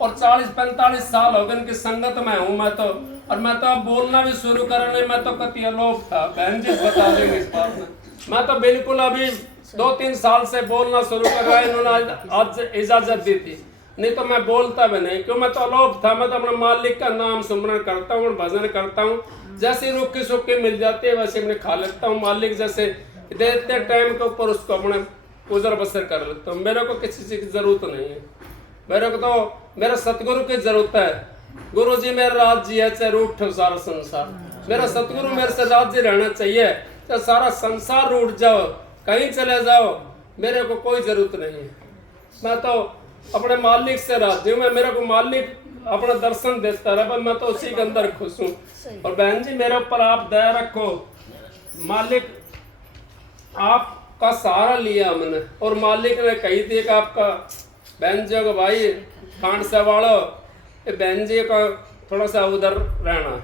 और 40-45 साल हो गए इनकी संगत में हूँ मैं तो। और मैं तो अब बोलना भी शुरू करने में तो कति अलोप था, बहन जी बता देंगे इस बात में। मैं तो बिल्कुल अभी 2-3 साल से बोलना शुरू कर रहा है, इन्होंने आज इजाजत दी थी, नहीं तो मैं बोलता भी नहीं, क्यों मैं तो अलोप था। मैं तो अपने मालिक का नाम सुमरण करता हूँ, भजन करता हूँ, जैसी रुक्की सुक्की मिल जाती है वैसे मैं खा लेता हूँ। मालिक जैसे देते टाइम के ऊपर उसको अपने गुजर बसर कर लेता हूँ। मेरे को किसी चीज की जरूरत नहीं है, मेरे को तो मेरा सतगुरु की जरूरत है। गुरु जी मेरा राज्य है, चाहे रूठ सारा संसार, मेरा सतगुरु मेरे से राज्य रहना चाहिए। चाहे सारा संसार रूठ जाओ, कहीं चले जाओ, मेरे को कोई जरूरत नहीं है। मैं तो अपने मालिक से राज्य हूँ, मैं मेरे को मालिक अपना दर्शन देता रहा, मैं तो उसी के अंदर खुश हूँ। और बहन जी मेरे ऊपर आप दया रखो, मालिक आपका सहारा लिया हमने, और मालिक ने कही थी कि आपका बहन जी को भाई कांड से वालो, बहन जी का थोड़ा सा उधर रहना,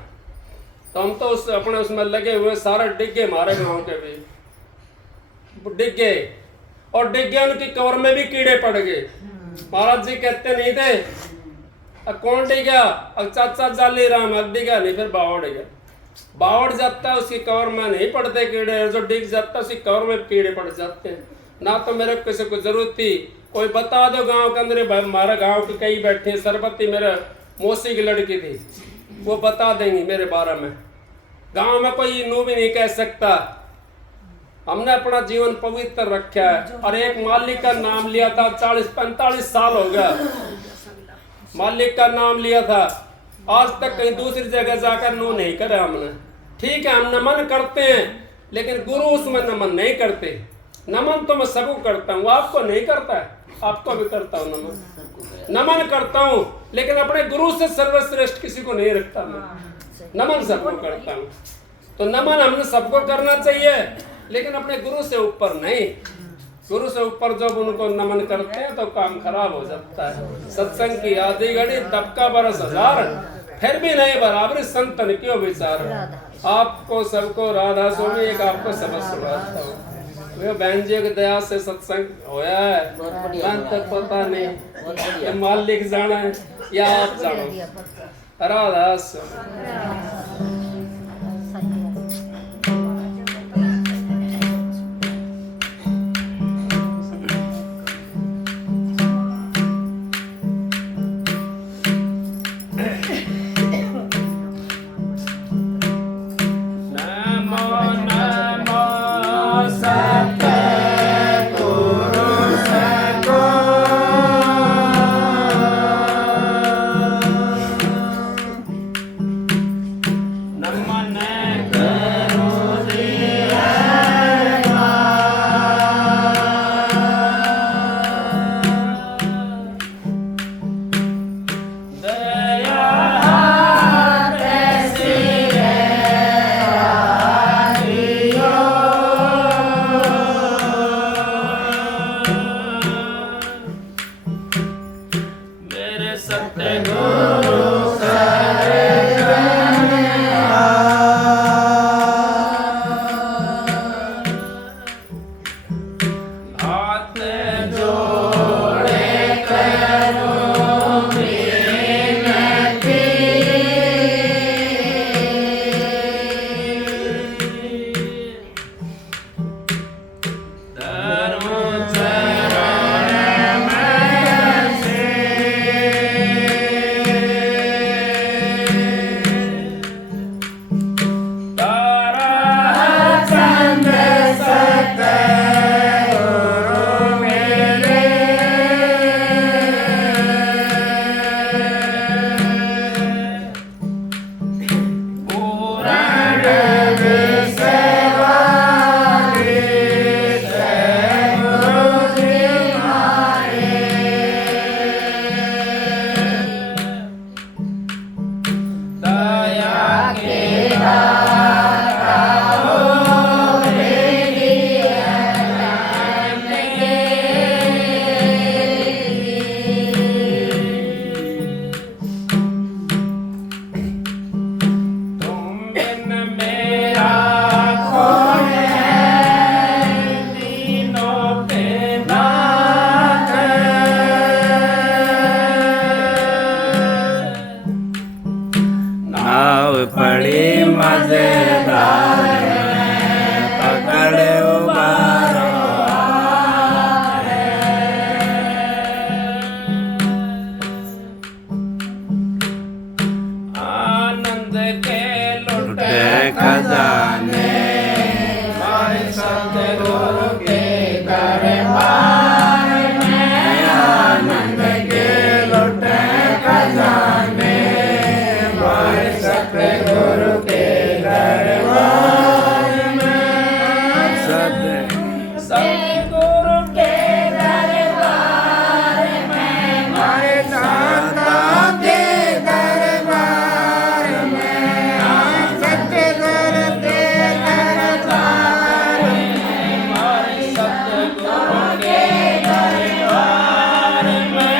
तो हम तो उस अपने उसमें लगे हुए, सारे डिग्गे हमारे गांव के भी डिग्गे, और डिग्गे उनकी कवर में भी कीड़े पड़ गए। महाराज जी कहते नहीं थे कौन डिगा, अब चाचा जाली राम, अब डिगा नहीं, फिर बावड़ गया। बावड़ जाता है उसकी कवर में नहीं पड़ते कीड़े, जो डिग जाता है उसकी कवर में कीड़े पड़ जाते हैं। ना तो मेरे किसी को जरूरत थी, कोई बता दो गांव के अंदर, हमारे गांव के कई बैठे, सरबती मेरे मौसी की लड़की थी, वो बता देंगी मेरे बारे में। गांव में कोई नू भी नहीं कह सकता, हमने अपना जीवन पवित्र रखा है। और एक मालिक का नाम लिया था, 40-45 साल हो गया मालिक का नाम लिया था, आज तक कहीं दूसरी जगह जाकर नू नहीं करा हमने। ठीक है हम नमन करते हैं, लेकिन गुरु उसमें नमन नहीं करते। नमन तो मैं सबको करता हूँ, आपको नहीं करता है, आपको भी करता हूँ नमन करता हूँ, लेकिन अपने गुरु से सर्वश्रेष्ठ किसी को नहीं रखता मैं, नमन सबको करता हूँ। तो नमन हमने सबको करना चाहिए, लेकिन अपने गुरु से ऊपर नहीं। गुरु से ऊपर जब उनको नमन करते हैं तो काम खराब हो जाता है। सत्संग की आधी घड़ी तब का बरस हजार, फिर भी नहीं बराबर संतन क्यों विचार। आपको सबको राधा स्वामी एक आपको सबक सुनाता हूँ, वो बहन जी की दया से सत्संग होया है, मन तक पता नहीं ये मालिक जाना है या आप जानो। राधा स्वामी। खजाने हमारे सतगुरु के दरबार में आनंद के लुटे खजाने हमारे सतगुरु के दरबार में सतगुरु के दरबार में हमारे दाता के दरबार में सतगुरु के दरबार में हमारे सतगुरु के दरबार में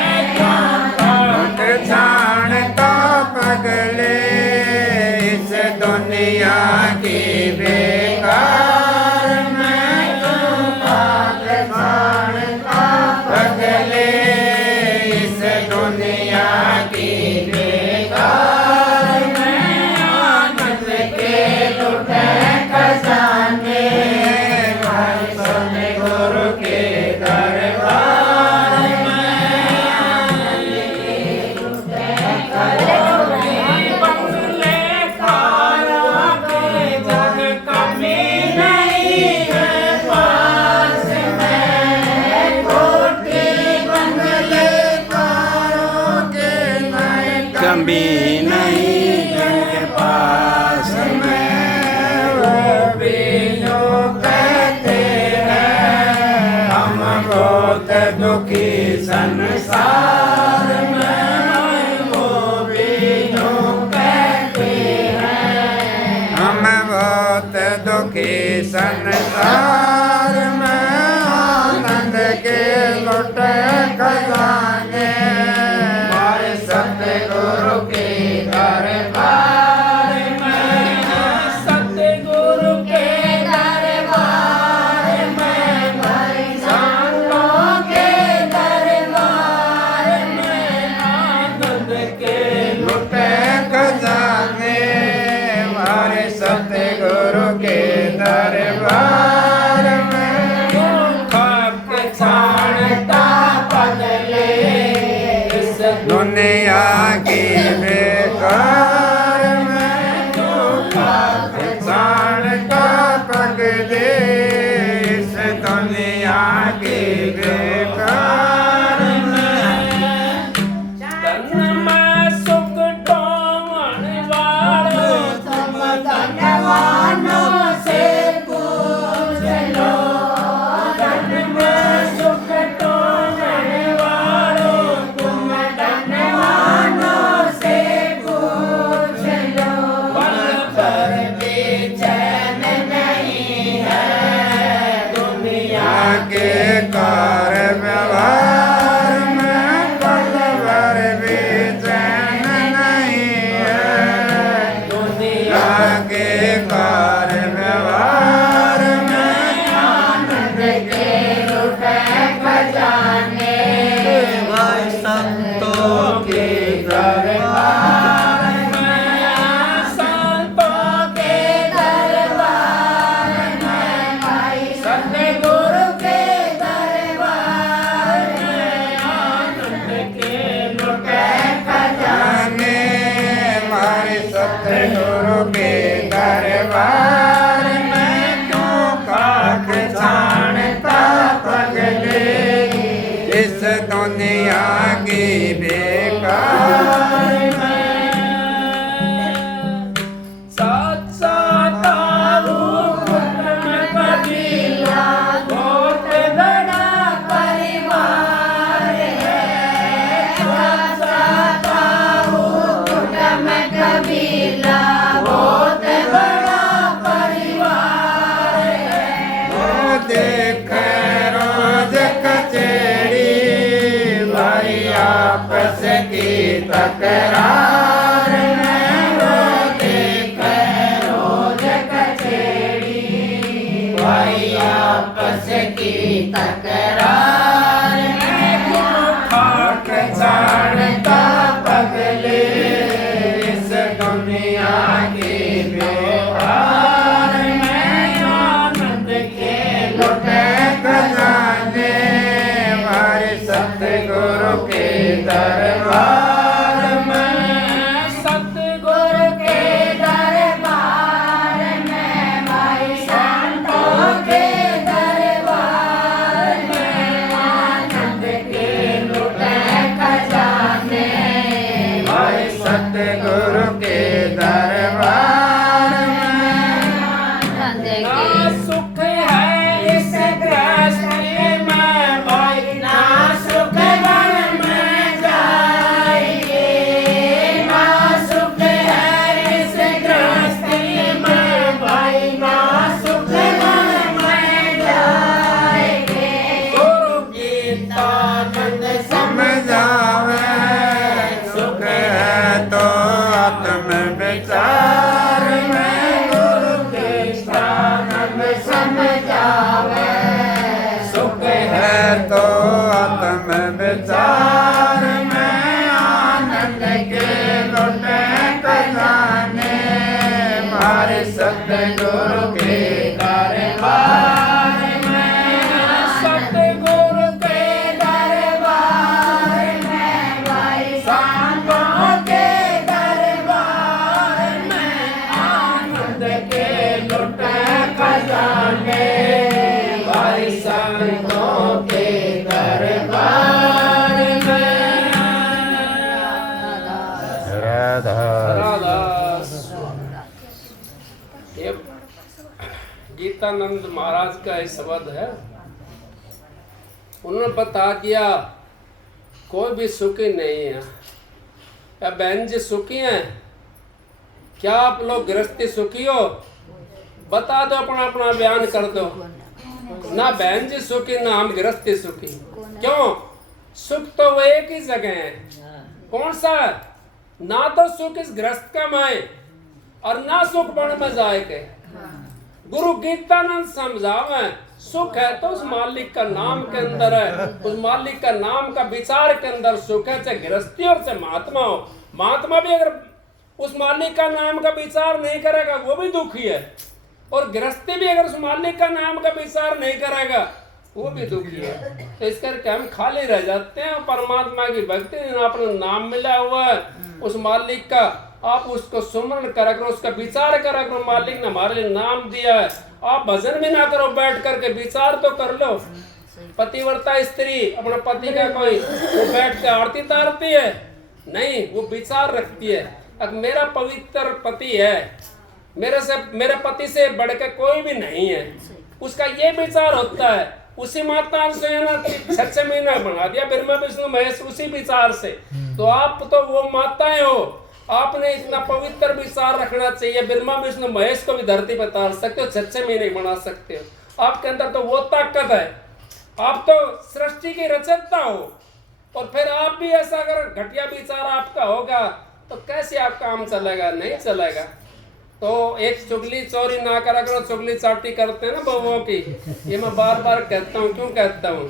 छाण तो पगले इस दुनिया की बेकार में छाण तो पगले इस दुनिया की बेकार में आनंद के लुटे खजाने हमारे सतगुरु के दरबार बंगले खारा के जग कमी नहीं है पास में कोठी बंगले खारों के नए कभी नहीं के पास में वो भी जो कहते हैं हम बहुत दुखी संसार में वो भी जो कहते हैं हम बहुत दुखी संसार में आनंद के लुटे खजाने हमारे सतगुरु के दरबार में सतगुरु के दरबार में भाई संतों के दरबार में आनंद के लुटे खजाने हमारे सतगुरु के दरबार में खप छाणता बदले इस दुनिया की बेकार में इंसान का पगले इस दुनिया की बेकार में तन में सुख ढोंगण वालों तुम धनवानों से पूछ लो तन में सुख ढोंगण वालों तुम धनवानों से पूछ लो पल पर भी चैन नहीं है दुनिया के कार व्यवहार में पल भर भी चैन नहीं है दुनिया के कार व्यवहार में आनंद के लुटे खजाने भाई संतों के दरबार में संतों के दरबार में भाई सतगुरु के दरबार में आनंद के लुटे खजाने हमारे सतगुरु के दरबार में क्यों काक छाणता पगले इस दुनिया की बेकार में साथ साथ आऊ कुटुंब कबीला बहुत बड़ा परिवार है साथ साथ आऊ कुटुंब कबीला बहुत बड़ा परिवार है वो देख रोज कचेरी भाई आपस की तकरार में वो देख रोज कचेरी भाई आपस की तकरार में क्यों खाक छाणता पगले इस दुनिया की व्यवहार में आनंद के लुटे खजाने हमारे सतगुरु के दरबार में सतगुरु के दरबार में सतगुरु के दरबार में, सतगुरु के दरबार में भाई संतों के दरबार में आनंद के लुटे खजाने भाई संतों के दरबार में। राधा ये गीतानंद महाराज का ये शब्द है। उन्होंने बता दिया कोई भी सुखी नहीं है। क्या बहन जी सुखी हैं? क्या आप लोग गृहस्थी सुखी हो? बता दो, अपना अपना बयान कर दो। ना बहन जी सुखी, ना हम गृहस्थी सुखी। क्यों? सुख तो वो एक ही जगह है। कौन सा? ना तो सुख इस गृहस्थ का माए और ना सुख बण में जाए के। गुरु गीतानंद समझावे सुख है तो उस मालिक का नाम के अंदर है, उस मालिक का नाम का विचार के अंदर सुख है। चाहे गृहस्थी और चाहे महात्मा हो, महात्मा भी अगर उस मालिक का नाम का विचार नहीं करेगा वो भी दुखी है, और गृहस्थी भी अगर उस मालिक का नाम का विचार नहीं करेगा वो भी दुखी है। तो इस करके हम खाली रह जाते हैं। परमात्मा की भक्ति अपना नाम मिला हुआ है उस मालिक का, आप उसको सुमरण करा करो, उसका विचार करा करो। मालिक ने हमारे लिए नाम दिया है। आप भजन भी ना करो, बैठ करके विचार तो कर लो। पतिव्रता स्त्री अपने पति का कोई वो बैठ के आरती तारती है नहीं, वो विचार रखती है। अब मेरा पवित्र पति है, मेरे पति से बढ़ के कोई भी नहीं है, उसका ये विचार होता है। उसी माता से ना 6 महीना बना दिया ब्रह्मा विष्णु महेश, उसी विचार से। तो आप तो वो माताएं हो, आपने इतना पवित्र विचार रखना चाहिए। ब्रह्मा विष्णु महेश को भी धरती पर तार सकते हो, 6 महीने बना सकते हो। आपके अंदर तो वो ताकत है। आप तो सृष्टि की रचयिता हो, और फिर आप भी ऐसा अगर घटिया विचार आपका होगा तो कैसे आप काम चलेगा? नहीं चलेगा। तो एक चुगली चोरी ना करा करो, चुगली चाटी करते हैं ना बहुओं की। ये मैं बार बार कहता हूँ। क्यों कहता हूँ?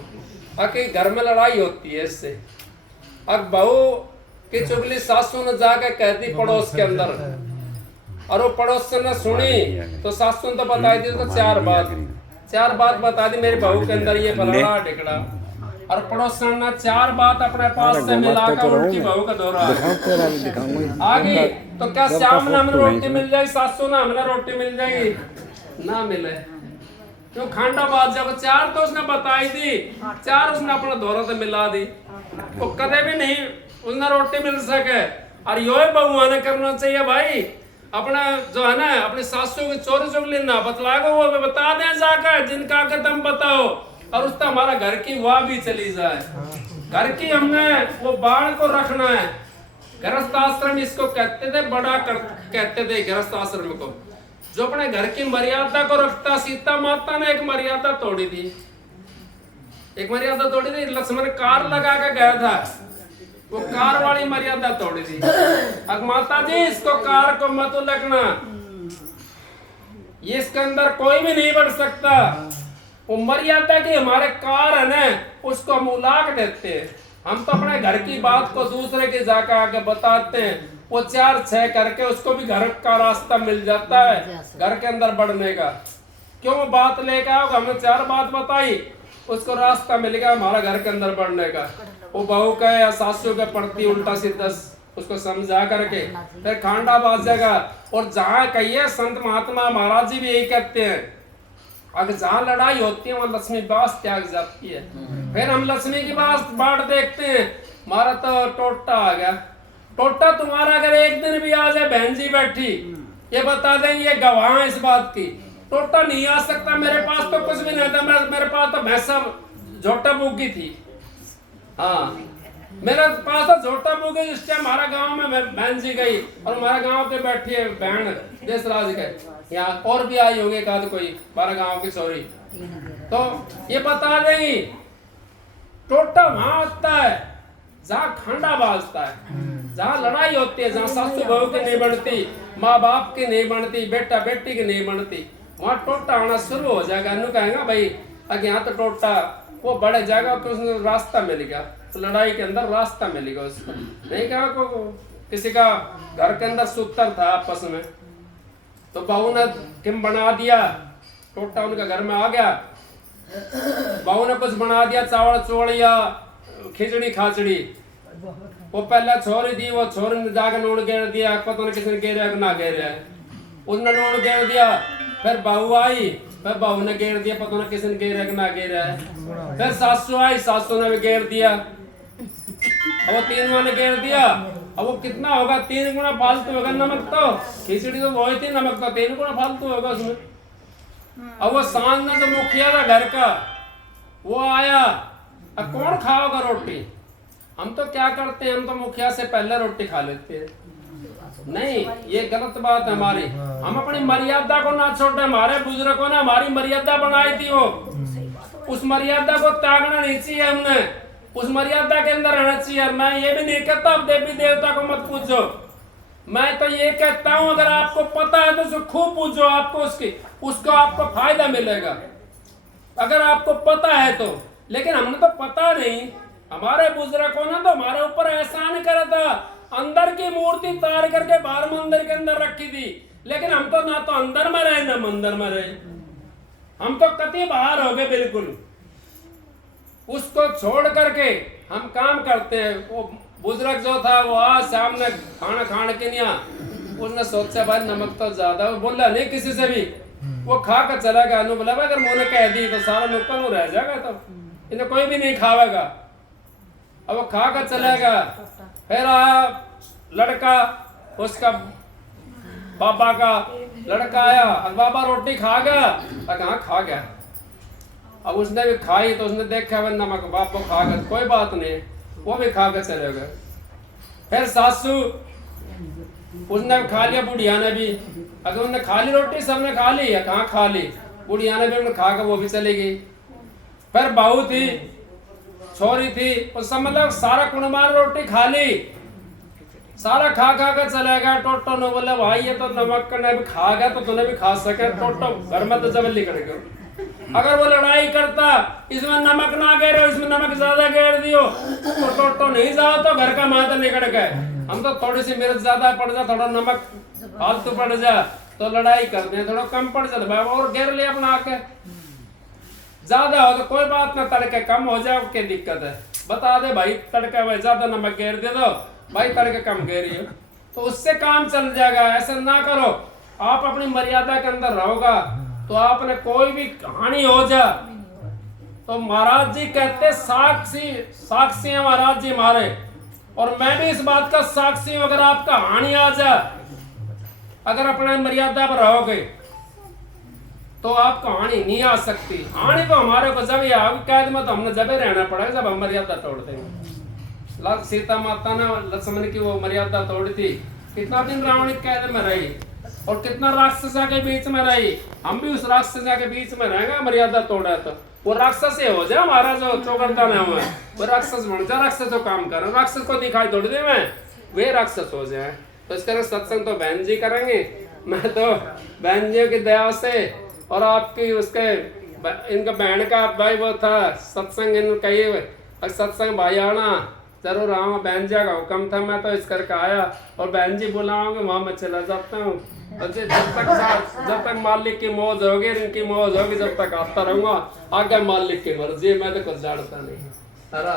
आखिर घर में लड़ाई होती है इससे। अब बहू की चुगली सासू ने जाके कह दी पड़ोस के अंदर, और वो पड़ोस ने सुनी तो सासू ने तो बताई दी तो 4 बात बता दी मेरी बहू के अंदर ये फलाना ढिकड़ा, और पड़ोसन ने 4 बात अपने पास से मिलाकर उनकी बहू का दोहरा आगे। तो क्या श्याम ने हमें रोटी मिल जाएगी, सासू ने हमें रोटी मिल जाएगी? ना मिले। क्यों? खांडा बात जब 4 तो उसने बताई दी, 4 उसने अपने दोहरों से मिला दी। वो कदे भी नहीं उसने रोटी मिल सके। और यो बहुआ ने करना चाहिए भाई, अपना जो है ना अपनी सासू की चोरी चुगली ना बतला को वो बता दें जाकर, जिनका आकर तुम बताओ, और उसका हमारा घर की वाह भी चली जाए। घर की हमने वो बाढ़ को रखना है। गृहस्थ आश्रम इसको कहते थे, बड़ा कहते थे गृहस्थ आश्रम को, जो अपने घर की मर्यादा को रखता। सीता माता ने एक मर्यादा तोड़ी थी, लक्ष्मण कार लगा के गया था, वो कार वाली मर्यादा तोड़ी थी। अब माता जी इसको कार को मत लगना, ये इसके अंदर कोई भी नहीं बढ़ सकता। वो मर्यादा की हमारे कार है ना, उसको हम उलाक देते हैं। हम तो अपने घर की बात को दूसरे के जाकर आगे बताते हैं। वो 4-6 करके उसको भी घर का रास्ता मिल जाता है घर के अंदर बढ़ने का। क्यों? बात लेकर आओ, हमने 4 बात बताई, उसको रास्ता मिलेगा हमारा घर के अंदर बढ़ने का। वो बहू का या सासू के प्रति उल्टा सीधा उसको समझा करके फिर खांडा बाजेगा। और जहाँ कहिए संत महात्मा महाराज जी भी यही कहते हैं, अगर जहाँ लड़ाई होती है वहाँ लक्ष्मी बास त्याग जाती है। फिर हम लक्ष्मी की बात देखते हैं, हमारा तो टोटा आ गया। टोटा तुम्हारा अगर एक दिन भी आ जाए, बहन जी बैठी ये बता देंगे, ये गवाह है इस बात की। टोटा नहीं आ सकता, मेरे पास तो कुछ भी नहीं था, मेरे पास तो भैंसा झोटा बुग्गी थी। हाँ, मेरे पास तो झोटा बुग्गी। इस टाइम हमारा गांव में बहन जी गई, और हमारा गांव के बैठी है बहन देशराज के, यहाँ और भी आई होंगे कहा कोई 12 गांव की सॉरी। तो ये बता देंगी टोटा वहां होता है जहाँ खंडा बाजता है, जहाँ लड़ाई होती है, जहाँ सासू बहू की नहीं बनती, माँ बाप की नहीं बनती, बेटा बेटी की नहीं बनती, वहाँ टोटा आना शुरू हो जाएगा। अनु कहेगा भाई अगर यहाँ तो टोटा वो बढ़ जाएगा तो उसने रास्ता मिलेगा, तो लड़ाई के अंदर रास्ता मिलेगा उसको। नहीं कहा को किसी का घर के अंदर सूत्र था आपस में, तो बहू ने किम बना दिया, टोटा उनका घर में आ गया। बहू ने कुछ बना दिया, चावल चोड़ या खिचड़ी खाचड़ी। वो पहला छोरी थी, वो छोरी ने जाकर नून गेर दिया, पता नहीं किसने गेरा कि ना गेरा है, उसने नून गेर दिया। फिर बहू आई, फिर बहू ने गेर दिया, पता नहीं किसने गेरा कि ना गेरा है। फिर सासू आई, सासू ने भी गेर दिया। अब वो तीनों ने गेर दिया। अब वो कितना होगा, 3 गुना फालतू होगा नमक। तो खिचड़ी तो वही थी, नमक तो 3 गुना फालतू होगा उसमें। अब वो सांझ में जो मुखिया था घर का, वो आया, अब कौन खाओगा रोटी? हम तो क्या करते हैं, हम तो मुखिया से पहले रोटी खा लेते हैं। नहीं, ये गलत बात है हमारी। हम अपनी मर्यादा को ना छोड़े। हमारे बुजुर्गों ने हमारी मर्यादा बनाई थी, वो उस मर्यादा को त्यागना नहीं चाहिए। हमने उस मर्यादा के अंदर रहना चाहिए। मैं ये भी नहीं कहता आप देवी देवता को मत पूछो, मैं तो ये कहता हूँ अगर आपको पता है तो उसको खूब पूछो, आपको उसको आपको फायदा मिलेगा, अगर आपको पता है तो। लेकिन हमने तो पता नहीं। हमारे बुजुर्गों ने तो हमारे ऊपर एहसान करा था, अंदर की मूर्ति तार करके बाहर मंदिर के अंदर रखी थी। लेकिन हम तो ना तो अंदर में रहे ना मंदिर में रहे, हम तो कति बाहर हो गए बिल्कुल। उसको छोड़ करके हम काम करते हैं। वो बुजुर्ग जो था वो आज सामने खाना खाने के नहीं, उसने सोचा भाई नमक तो ज्यादा, वो बोला नहीं किसी से भी, वो खा कर चला गया। अनु बोला अगर मुझे कह दी तो सारा नुक्कड़ रह जाएगा, तो इन्हें कोई भी नहीं खावेगा। अब वो खा कर चला गया। फिर आया लड़का, उसका पापा का लड़का आया, बाबा रोटी खा गया? कहाँ खा गया। अब उसने भी खाई तो उसने देखा वह नमक, बाप को खा गया, कोई बात नहीं, वो भी खा कर चले गए। फिर सासू, उसने भी खा लिया, बुढ़िया ने भी। अगर उन्होंने खा ली रोटी, सबने खा ली, या कहाँ खा ली, बुढ़िया ने भी उन्हें खा कर वो भी चली गई। फिर बहू थी, छोरी थी, उस सब मतलब सारा कुणमान रोटी खा ली, सारा खा कर चला गया। टोटो ने बोला भाई ये तो नमक ने भी खा गया तो तूने भी खा सके। टोटो घर में तो जबरली कर गया। अगर वो लड़ाई करता, इसमें नमक ना गेरो, इसमें नमक ज्यादा गेर दियो, तो टोटो नहीं जाओ तो घर का माता निकल गए। हम तो थोड़ी सी मिर्च ज्यादा पड़ जा, थोड़ा नमक फालतू पड़ जा तो लड़ाई करते हैं, थोड़ा कम पड़ जाता और गेर ले अपना आके। ज्यादा हो तो कोई बात ना, तड़के कम हो जाए, क्या दिक्कत है, बता दे भाई तड़का भाई ज्यादा नमक गेर दे दो, भाई तड़के कम गेरियो, तो उससे काम चल जाएगा। ऐसा ना करो, आप अपनी मर्यादा के अंदर रहोगा तो आपने कोई भी हानि हो जा तो महाराज जी कहते साक्षी है महाराज जी हमारे, और मैं भी इस बात का साक्षी हूं। अगर आपका हानि आ जा, अगर अपने मर्यादा पर रहोगे तो आपको हानि नहीं आ सकती। हानि तो हमारे को जब कैद में तो हमने जब रहना पड़ेगा जब हम मर्यादा तोड़ते हैं। सीता माता ने लक्ष्मण की वो मर्यादा तोड़ी थी, कितना दिन रावण कैद में रही और कितना राक्षसा के बीच में रही। हम भी उस राक्षसा के बीच में रहेंगे, मर्यादा तोड़ा तो वो राक्षस से हो जाए। हमारा जो चौकड़ता ना हुआ वो राक्षस बन जाए, राक्षस जो काम कर रहे राक्षस को दिखाई थोड़ी दे मैं, वे राक्षस हो जाए। तो इस तरह सत्संग तो बहन जी करेंगे, मैं तो बहन जी की दया से और आपकी उसके इनका बहन का भाई वो था सत्संग, इन कही सत्संग भाई आना जरूर आऊँगा, बहन जी का हुक्म था, मैं तो इस करके आया और बहन जी बुलाओगे वहाँ मैं चला जाता हूँ। और जब तक मालिक की मौज होगी, इनकी मौज होगी, जब तक आता रहूंगा। आगे मालिक की मर्जी, मैं तो कुछ जानता नहीं। हरा